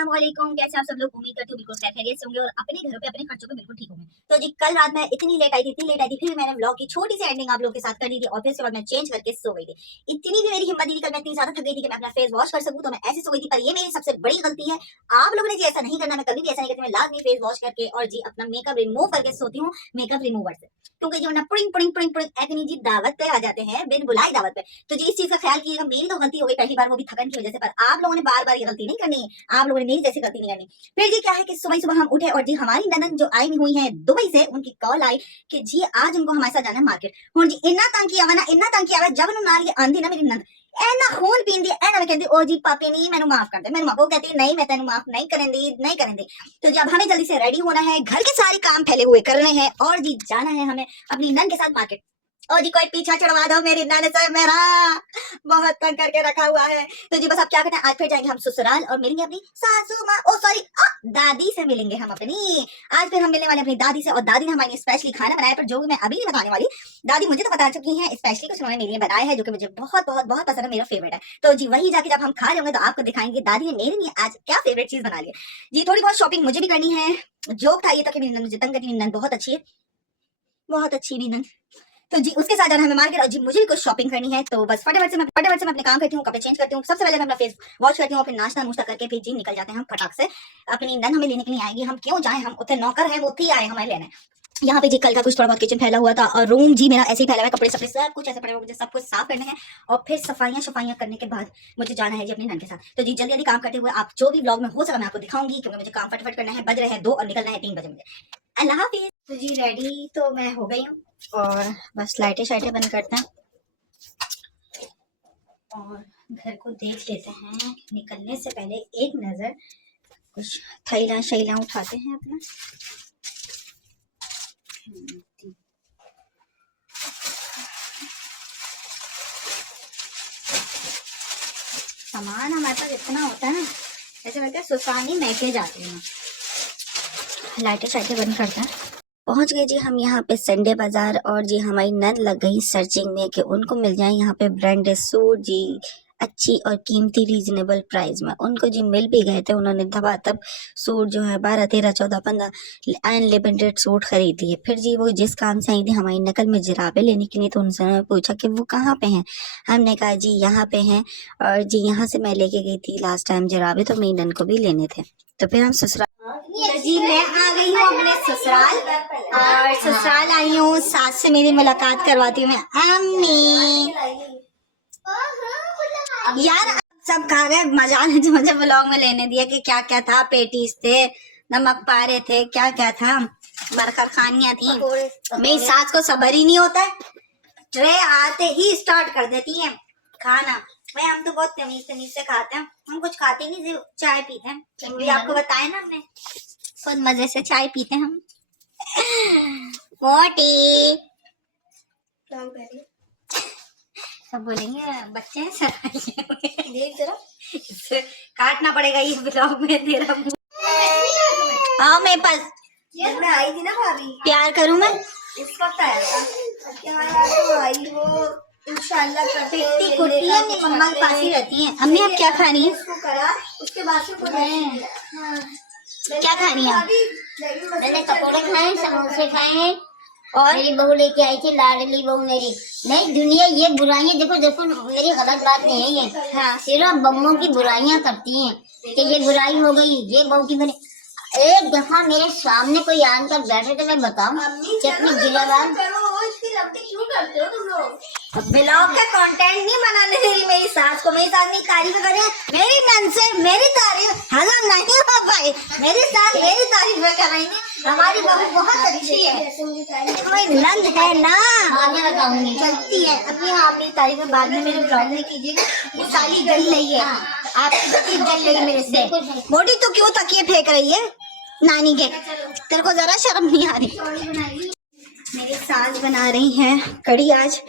अस्सलाम वालेकुम, कैसे आप सब लोग। उम्मीद करती हूँ बिल्कुल खैरियत से होंगे और अपने घरों पे अपने खर्चों पे बिल्कुल ठीक होंगे। तो जी कल रात मैं इतनी लेट आई थी फिर भी मैंने व्लॉग की छोटी सी एंडिंग आप लोगों के साथ कर दी थी और फिर उसके बाद मैं चेंज करके सो गई थी। इतनी भी मेरी हिम्मत नहीं थी, कल मैं इतनी ज्यादा थक गई थी कि मैं अपना फेस वॉश कर सकूं, तो मैं ऐसे सो गई थी। पर ये मेरी सबसे बड़ी गलती है। आप लोगों ने जी ऐसा नहीं करना, मैं कभी भी ऐसा नहीं करती। मैं लाजमी फेस वॉश करके और जी अपना मेकअप रिमूव करके सोती हूँ, मेकअप रिमूवर से, क्योंकि जी वरना पुड़िंग पुड़िंग पुड़िंग पुड़िंग इतनी जी दावत पे आ जाते हैं बिन बुलाई दावत पे। तो जी इस चीज का ख्याल कीजिएगा। मेरी तो गलती हो गई पहली बार, वो भी थकन की वजह से, पर आप लोगों ने बार बार ये गलती नहीं करनी है। आप लोगों ने मेरी जैसी गलती नहीं करनी। फिर जी क्या है कि सुबह सुबह हम उठे और जी हमारी ननद जो आई हुई है दुबई से, उनकी कॉल आई कि जी आज उनको हमारे साथ जाना है मार्केट। और जी इन्ना तंग किया ना, इन्ना तंग किया जब उन्होंने ये आंधी ना मेरी ननद एना खून पीन दी, एना मैं कहती ओ जी पापी नहीं मैंने माफ कर दे, मैंने वो कहती नहीं मैं तेन माफ नहीं करेंदी, नहीं करेंदी। तो जब हमें जल्दी से रेडी होना है, घर के सारे काम फैले हुए करने हैं और जी जाना है हमें अपनी नन के साथ मार्केट। और जी कोई पीछा चढ़वा दो, मेरी नन से मेरा बहुत तंग करके रखा हुआ है। तो जी बस अब क्या करते हैं, आज फिर जाएंगे हम ससुराल और मिलेंगे अपनी सासू माँ, ओ सॉरी दादी से मिलेंगे हम अपनी। आज फिर हम मिलने वाले अपनी दादी से, और दादी ने हमारे स्पेशली खाना बनाया, पर जो भी मैं अभी नहीं बताने वाली। दादी मुझे तो बता चुकी है स्पेशली कुछ उन्होंने मेरे लिए बनाया है जो कि मुझे बहुत बहुत बहुत पसंद है, मेरा फेवरेट है। तो जी वही जाके जब हम खा रहे होंगे तो आपको दिखाएंगे दादी ने मेरे लिए आज क्या फेवरेट चीज बना ली है। जी थोड़ी बहुत शॉपिंग मुझे भी करनी है। जोक था ये तो कि मेरी नन मुझे तंग करती, मेरी नन बहुत अच्छी है, बहुत अच्छी भी नन। तो जी उसके साथ जाना है हमें मार्केट और जी मुझे भी कुछ शॉपिंग करनी है। तो बस फटाफट से मैं अपने काम करती हूँ, कपड़े चेंज करती हूँ, सबसे पहले मैं अपना फेस वॉश करती हूँ, फिर नाश्ता नुश्ता करके फिर जी निकल जाते हैं हम फटाक से। अपनी नन हमें लेने के लिए आएगी, हम क्यों जाए, हम उतने नौकर हैं वो थी आए हमें लेने। यहाँ पे जी कल का कुछ थोड़ा बहुत किचन फैला हुआ था और रूम जी मेरा ऐसे ही फैला हुआ है, कपड़े सपड़े सब कुछ ऐसे पड़े हुए, मुझे सब कुछ साफ करने हैं और फिर सफाइयां करने के बाद मुझे जाना है जी अपनी नन के साथ। तो जी जल्दी जल्दी काम करते हुए आप जो भी ब्लॉग में हो सका मैं आपको दिखाऊंगी, क्योंकि मुझे काम फटाफट करना है। बज रहे हैं 2 और निकलना है 3 बजे मुझे। अल्लाह हाफिज। तो जी रेडी तो मैं हो गई हूँ और बस लाइटें शाइटें बंद करते हैं और घर को देख लेते हैं। निकलने से पहले एक नजर कुछ थैला शैला उठाते हैं अपना। सामान हमारे पास इतना होता है ना, ऐसे लगता है सुसानी महके जाती है। लाइटें शाइटें बंद करते हैं। पहुंच गए जी हम यहाँ पे संडे बाजार और जी हमारी नन लग गई सर्चिंग में कि उनको मिल जाए यहाँ पे ब्रांडेड सूट जी अच्छी और कीमती रीजनेबल प्राइस में। उनको जी मिल भी गए थे, उन्होंने धबाधब सूट जो है 12 13 14 15 अनलिमिटेड सूट खरीदी है। फिर जी वो जिस काम से आई थी हमारी नकल में जराबे लेने के लिए, तो उनसे पूछा कि वो कहाँ पे हैं। हमने कहा जी यहाँ पे हैं और जी यहाँ से मैं लेके गई थी लास्ट टाइम जराबे, तो मेरी नन को भी लेने थे। तो फिर हम ससुराल, तो जी मैं आ गई हूँ अपने ससुराल और ससुराल आई हूँ, सास से मेरी मुलाकात करवाती हूँ मैं। अम्मी यार सब खा गए, मजा ने जो मुझे ब्लॉग में लेने दिया कि क्या क्या था, पेटीज थे, नमक पारे थे, क्या क्या था, बरखा खानियां थी। मेरी सास को सबर ही नहीं होता है, ट्रे आते ही स्टार्ट कर देती है खाना। भाई हम तो बहुत तमीज से खाते हैं, हम कुछ खाते नहीं, सिर्फ चाय पीते हैं। भी आपको बताया ना हमने, खुद मजे से चाय पीते हैं हम। मोटी सब बोलेंगे बच्चे हैं देख जरा, काटना पड़ेगा ये ब्लॉग में तेरा। हाँ मेरे पास मैं आई थी ना भाभी, प्यार करूँ मैं इस वक्त आया था तो आई हो इंशाल्लाह करते मम्मा के पास ही रहती हैं। अम्मी आप क्या खा रही हैं? उसको करा उसके बाद से क्या खा रही हैं? मैंने पकौड़े खाए, समोसे खाए और मेरी बहू लेके आई थी, लाडली बहू मेरी। नहीं दुनिया ये बुराइयां देखो देखो, मेरी गलत बात नहीं है ये। हाँ सिर्फ बम्मों की बुराइयां करती हैं कि ये बुराई हो गई, ये बहू की मेरी। एक दफा मेरे सामने कोई आकर बैठे थे, मैं बताऊं चटनी गिलाबाद क्यों करते हो तुम लोग? ब्लॉग का कंटेंट नहीं बनाने दे रही मेरी सास को। मेरी सास मेरी तारीफ करे, मेरी नन से मेरी तारीफ हजम नहीं हो पाई। मेरी सास मेरी तारीफ कर रही है, हमारी बहू बहुत अच्छी है, हमारी नंद है ना, आगे बताऊंगी चलती है। अपनी आप मेरी तारीफ बाद में मेरे ब्लॉग में कीजिएगा। ये साली जल रही है, आपकी बेटी जल रही है मेरे से। मोटी तो क्यों तकिए फेंक रही है नानी के, तेरे को जरा शर्म नहीं आ रही? मेरी सास बना रही हैं कड़ी आज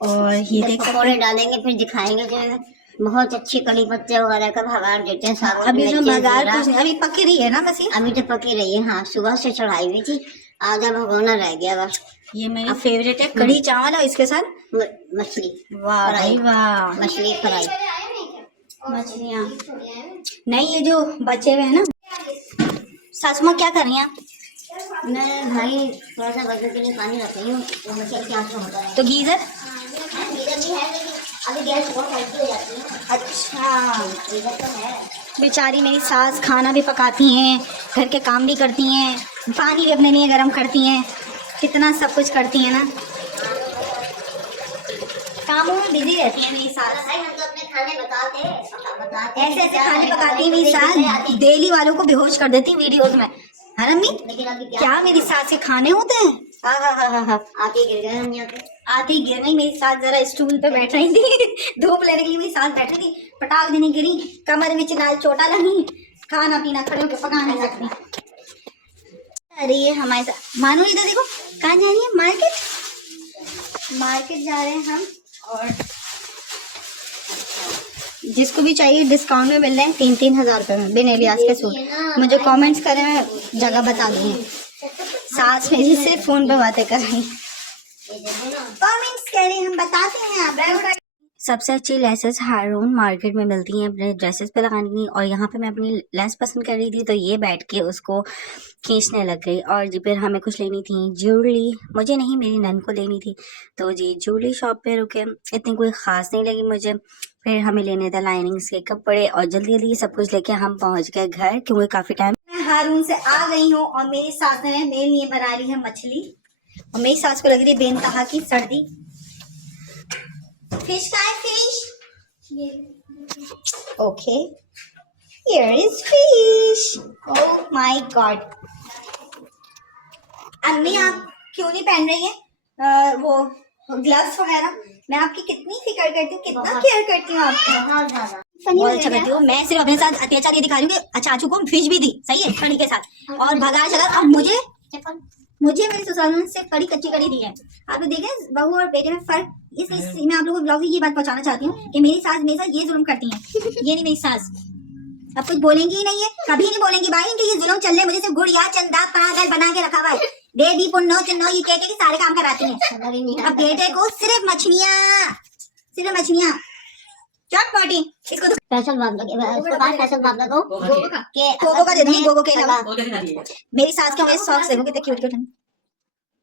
और ये देख पकौड़े डालेंगे फिर दिखाएंगे जो बहुत अच्छी कड़ी पत्ते वगैरह का भगाड़ देते हैं साथ। अभी जो बघार कुछ अभी पकी रही है ना, बस अभी तो पकी रही है। हाँ सुबह से चढ़ाई हुई थी, आधा भगोना रह गया बस। ये मेरी फेवरेट है कड़ी चावल और इसके साथ मछली। वाह भाई वाह, मछली फ्राई। मछलियाँ नहीं, ये जो बचे हुए हैं ना, सासू माँ क्या कर रही हैं आप? मैं भाई थोड़ा सा बच्चों के लिए पानी रख रही हूँ, तो मुझे क्या होता है। तो गीजर? गीजर भी है, लेकिन अभी गैस बहुत हल्की हो जाती है। अच्छा, गीजर तो है। बेचारी मेरी सास खाना भी पकाती हैं, घर के काम भी करती हैं, पानी भी अपने लिए गर्म करती हैं, कितना सब कुछ करती हैं ना, कामों में बिजी रहती है मेरी सास। भाई हम तो अपने खाने बताते ऐसे ऐसे खाने पकाती है मेरी सास, डेली वालों को बेहोश कर देती वीडियोस में, है ना अम्मी? लेकिन अभी क्या मेरी सास के खाने होते हैं। हाँ, आके गिर गए हम यहाँ पे। आते ही गिर गई मेरी सास, जरा स्टूल पे बैठ रही थी धूप लेने के लिए मेरी सास बैठी थी, पटाख देने गिरी, कमर में चिनाल चोटा लगी, खाना पीना खड़े होकर पका नहीं सकती। अरे ये हमारे साथ मानो, इधर देखो कहाँ जा रही है, मार्केट जा रहे हैं हम, और जिसको भी चाहिए डिस्काउंट में मिल रहे हैं 3-3 हज़ार रुपए में बिना लिहाज के सूट। मुझे कमेंट्स करें, मैं जगह बता दूंगी। सास मेरी से फोन पे बातें कर रही, कमेंट्स करें, हम बताते हैं आप। सबसे अच्छी लेसेस हारून मार्केट में मिलती हैं अपने ड्रेसेस पे लगाने की, और यहाँ पे मैं अपनी लेस पसंद कर रही थी, तो ये बैठ के उसको खींचने लग गई। और जी फिर हमें कुछ लेनी थी ज्वेलरी, मुझे नहीं मेरी नन को लेनी थी, तो जी ज्वेलरी शॉप पे रुके, इतनी कोई ख़ास नहीं लगी मुझे। फिर हमें लेने थे लाइनिंग्स के कपड़े, और जल्दी जल्दी सब कुछ लेके हम पहुँच गए घर, क्योंकि काफ़ी टाइम। मैं हारून से आ गई हूँ, और मेरी सास ने मेरे लिए बना ली है मछली, और मेरी सास को लग रही है बेनतहा की सर्दी। फिश का है, fish. Okay, here is fish. Oh my God. अम्मी आप क्यों नहीं पहन रही है वो ग्लव्स वगैरह? मैं आपकी कितनी फिक्र करती हूँ, कितना केयर करती हूँ आपका। बहुत अच्छा करती हूँ। मैं सिर्फ अपने साथ अत्याचार ये दिखा रही हूँ कि चाचू को फिश भी दी, सही है, कड़ी के साथ, और भगा चला। अब मुझे मेरे ससुराल में सिर्फ कड़ी, कच्ची कड़ी दी है। आप लोग देखें बहू और बेटे में फर्क। इसलिए मैं आप लोगों को ब्लॉग में ये बात पहुंचाना चाहती हूँ कि मेरी सास मेरे साथ ये जुल्म करती है, ये नहीं मेरी सास। अब कुछ बोलेंगी ही नहीं है, कभी नहीं बोलेंगी भाई कि ये जुल्म चल रहे, मुझे सिर्फ गुड़िया चंदा पागल बना के रखा हुआ है, दे दी पुन्नो चिन्नो ये कह के सारे काम कराती है। अब बेटे को सिर्फ मछलियाँ चट पार्टी। इसको तो स्पेशल बात लगे, उसको कहा स्पेशल बात लगो कि गोगो का दे दूंगी, गोगो के अलावा। मेरी सास के मुझे सॉक्स देखो कितने क्यूट क्यूट हैं।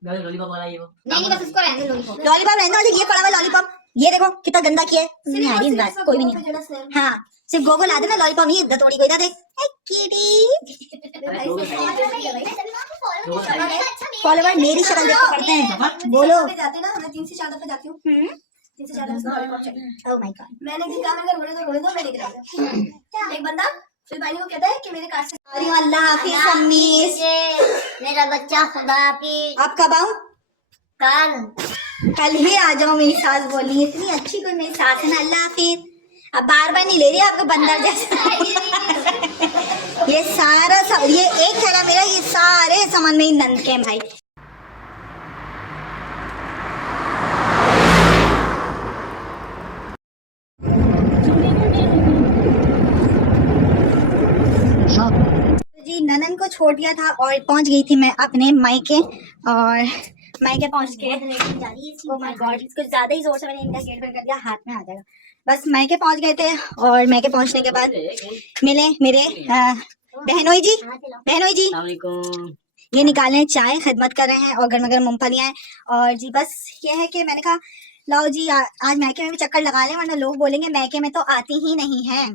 लॉलीपॉप वाला ये वो। नहीं बस उसको रहने दो। लॉलीपॉप रहने दो, ये पड़ा हुआ लॉलीपॉप, ये देखो कितना गंदा किया है। नहीं आ रही इस बात, कोई भी नहीं। हाँ सिर्फ गोगो ला देना, लॉलीपॉप नहीं, दतोड़ी को इधर देख। फॉलोवर मेरी शक्ल देख के करते हैं, बोलो। जाते ना, मैं 3 से 4 दफे जाती हूँ, 3 से 4 दफे। Oh my God. मैंने एक दिन कहा, मैंने कहा रोने दो, मैं नहीं कराऊंगा। एक बंदा फिर भाई को कहता है कि मेरे कार्ड से। अरे अल्लाह हाफिज अम्मी, मेरा बच्चा खुदा हाफिज। आप कब आऊं? कल ही आ जाओ, मेरी सास बोली, इतनी अच्छी कोई मेरी सास है ना। अल्लाह हाफिज। अब बार बार नहीं ले रही आपको बंदर जैसा। ये सारा ये एक थैला मेरा, ये सारे सामान मेरी नंद के हैं भाई। जी ननन को छोड़ दिया था और पहुंच गई थी मैं अपने मायके, और मायके पहुंच के ओह माय गॉड कुछ ज्यादा ही जोर से मैंने इनका गेट बंद कर दिया, हाथ में आ जाएगा। बस मायके पहुंच गए थे, और मायके पहुंचने के बाद मिले मेरे बहनोई जी ये निकाले चाय, खिदमत कर रहे हैं, और गर्मा गर्म मूंगफलियां हैं। और जी बस ये है कि मैंने कहा लाओ जी आज मैके में भी चक्कर लगा लें, वरना लोग बोलेंगे मैके में तो आती ही नहीं है।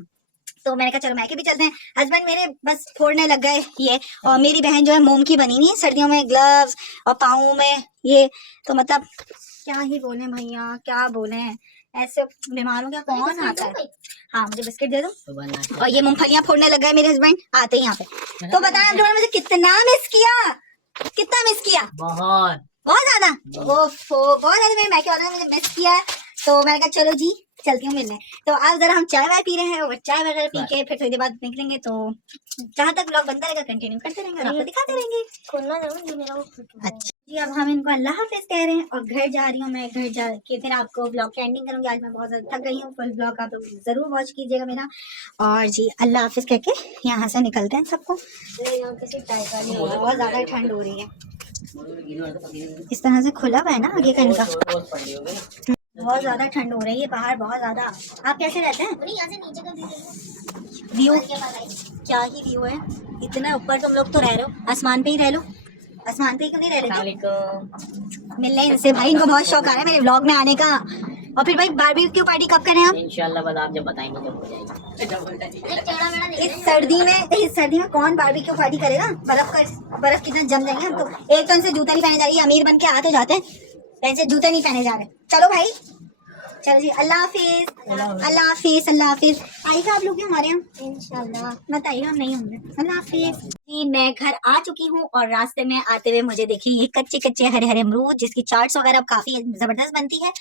तो मैंने कहा चलो मैके भी चलते हैं। हस्बैंड मेरे बस फोड़ने लग गए ये, और मेरी बहन जो है मोम की बनी नहीं है, सर्दियों में ग्लव्स और पाँव में ये, तो मतलब क्या ही बोले भैया, क्या बोले, ऐसे बीमारों का कौन आता है। हाँ मुझे बिस्किट दे दो। और ये मूंगफलियां फोड़ने लग गए मेरे हस्बैंड आते ही यहाँ पे। तो बताएं आप लोगों ने मुझे कितना मिस किया, बहुत ज्यादा। ओफो बहुत ज्यादा मेरे मैके वालों ने मुझे मिस किया। तो मैंने कहा चलो जी चलती हूँ मिलने। तो अब जरा हम चाय वाय पी रहे हैं, और चाय वगैरह पी के फिर थोड़ी देर बाद निकलेंगे। तो जहाँ तक ब्लॉग बनता रहेगा कंटिन्यू करते रहेंगे और आपको दिखाते रहेंगे। अच्छा जी अब हम इनको अल्लाह हाफिज कह रहे हैं, और घर जा रही हूँ मैं। घर जाके फिर आपको ब्लॉग की एंडिंग करूंगी। आज मैं बहुत ज्यादा थक गई हूँ, फुल ब्लॉग आप लोग जरूर वॉच कीजिएगा मेरा। और जी अल्लाह हाफिज कह के यहाँ से निकलते हैं सबको। बहुत ज्यादा ठंड हो रही है, इस तरह से खुला हुआ है ना आगे का इनका, बहुत ज्यादा ठंड हो रही है बाहर, बहुत ज्यादा। आप कैसे रहते हैं? यहाँ से नीचे का व्यू क्या ही व्यू है, इतना ऊपर तुम लोग तो रह रहे हो, आसमान पे ही रह लो, आसमान पे ही क्यों नहीं रह रहे अस्सलामुअलैकुम। मिलने इनसे। भाई इनको बहुत शौक आ रहा है मेरे व्लॉग में आने का। और फिर भाई बारबेक्यू पार्टी कब करें हम? इंशाल्लाह बस आप जब बताएंगे जब हो जाएगी। इस सर्दी में कौन बारबेक्यू पार्टी करेगा? बर्फ कितना जम जाएंगे हम तो। एक तो इनसे जूता नहीं पहने जा रही, अमीर बन के आ तो जाते हैं, तो इनसे जूते नहीं पहने जा रहे। चलो भाई, चलो जी, अल्लाह हाफिज, अल्लाह हाफिज, अल्लाह हाफिज। आइएगा आप लोग भी हमारे यहाँ इंशाल्लाह, मत आइएगा, हम नहीं होंगे। अल्लाह हाफिज जी। मैं घर आ चुकी हूँ और रास्ते में आते हुए मुझे देखिए ये कच्चे कच्चे हरे हरे अमरूद, जिसकी चाट्स वगैरह काफी जबरदस्त बनती है।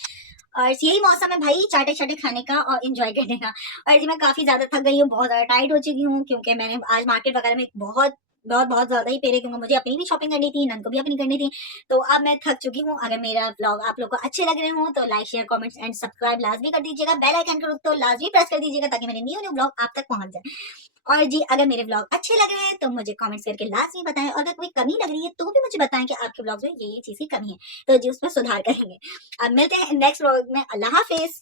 और यही मौसम है भाई चाटे चाटे खाने का और एंजॉय करने का। और जी मैं काफी ज्यादा थक गई हूँ, बहुत ज्यादा टाइट हो चुकी हूँ, क्योंकि मैंने आज मार्केट वगैरह में बहुत ज्यादा ही पेरे, क्योंकि मुझे अपनी भी शॉपिंग करनी थी, नन को भी अपनी करनी थी। तो अब मैं थक चुकी हूँ। अगर मेरा व्लॉग आप लोग को अच्छे लग रहे हो तो like share comments and subscribe लाजमी कर दीजिएगा, बेल आइकन को तो लाजमी प्रेस कर दीजिएगा, ताकि मेरे न्यू व्लॉग आप तक पहुंच जाए। और जी अगर मेरे व्लॉग अच्छे लग रहे हैं तो मुझे कमेंट्स करके लाजमी बताएं, और अगर कोई कमी लग रही है तो भी मुझे बताएं कि आपके व्लॉग्स में ये चीज की कमी है, तो जी उस पर सुधार करेंगे। अब मिलते हैं नेक्स्ट व्लॉग में। अल्लाह हाफिज।